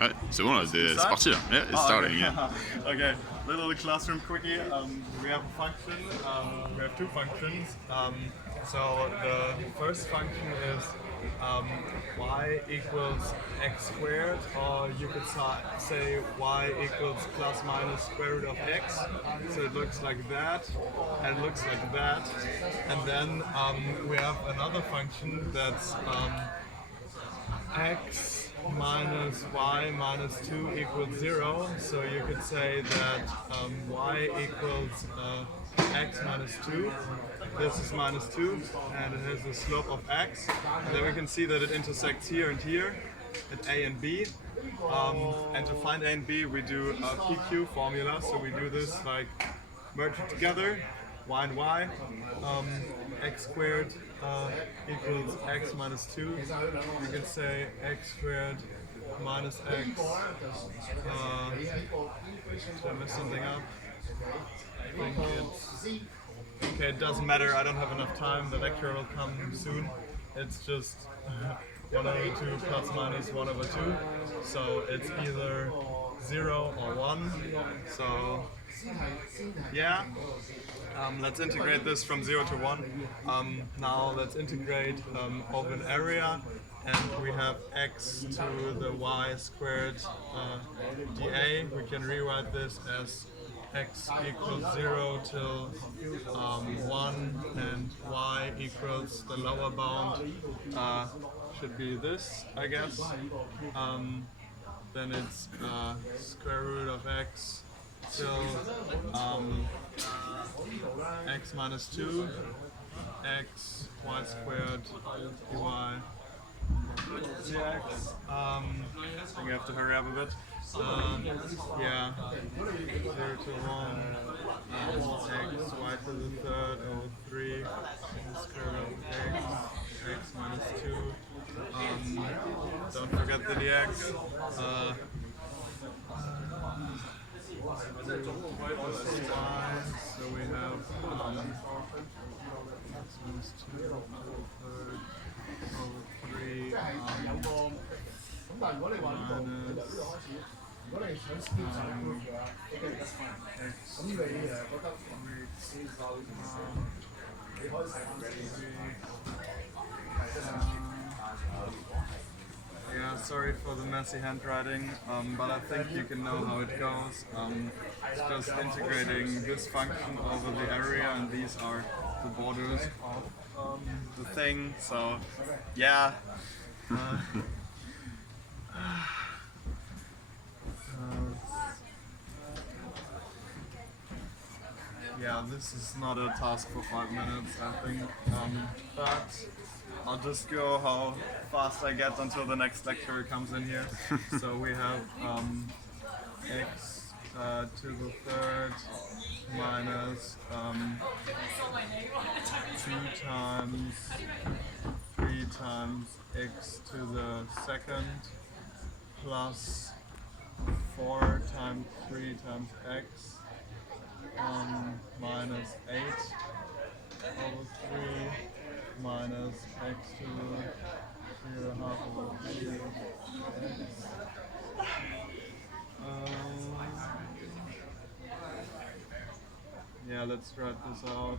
Ouais, c'est bon, c'est parti là. Yeah, it's starting, yeah. Okay, little Classroom Quickie. We have a function. We have two functions. So the first function is y equals x squared, or you could say y equals plus minus square root of x. So it looks like that, and it looks like that. And then we have another function that's x minus y minus 2 equals 0. So you could say that y equals x minus 2. This is minus 2, and it has a slope of x. And then we can see that it intersects here and here at a and b. And to find a and b, we do a PQ formula. So we do this like merge it together, y and y. X squared equals x minus 2. You can say x squared minus x. Did I mess something up? I think it's... Okay, it doesn't matter, I don't have enough time, the lecture will come soon. It's just 1 over 2 plus minus 1 over 2. So it's either 0 or 1. So yeah, let's integrate this from 0 to 1. Now let's integrate over an area, and we have x to the y squared dA. We can rewrite this as x equals 0 till 1, and y equals the lower bound should be this, I guess. Then it's square root of x till x minus 2, x y squared dy dx. I think I have to hurry up a bit. Yeah, 0 to 1, x y to the third over 3, square root of x minus 2. Don't forget the dx. This is y, so we have x minus 2 over third over 3 yeah, sorry for the messy handwriting, but I think you can know how it goes. It's just integrating this function over the area, and these are the borders of the thing, so yeah. Yeah, this is not a task for 5 minutes, I think, but I'll just go how fast I get until the next lecturer comes in here. So we have x to the third minus 2 times 3 times x to the second plus 4 times 3 times x minus 8 over 3 minus x to the 0 half over 3 x. Yeah, let's write this out.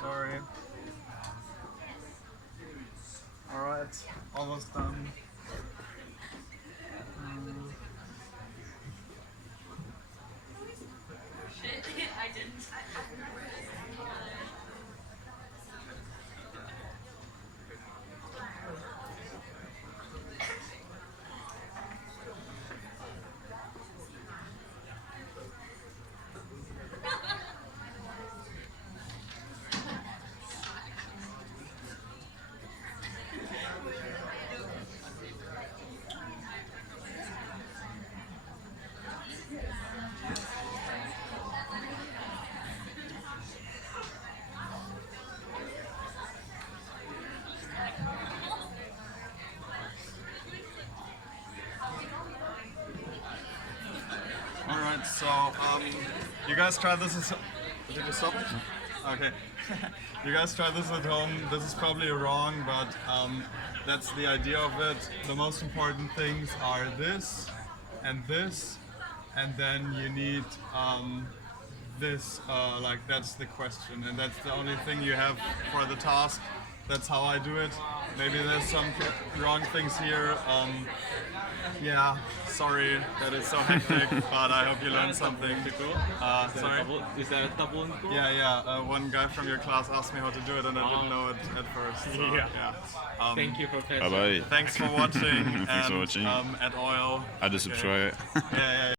Sorry. Alright, almost done. I didn't. So, you guys try this as... Did you stop it? Okay. You guys try this at home. This is probably wrong, but that's the idea of it. The most important things are this, and then you need this, like that's the question, and that's the only thing you have for the task. That's how I do it. Maybe there's some wrong things here. Yeah, sorry that it's so hectic, but I hope you learned something. Sorry? Is that a double? Yeah. One guy from your class asked me how to do it, and I didn't know it at first. So, yeah. Thank you, Professor. Bye bye. Thanks for watching. Thanks for watching. At Oil. Add a subscribe. Yeah.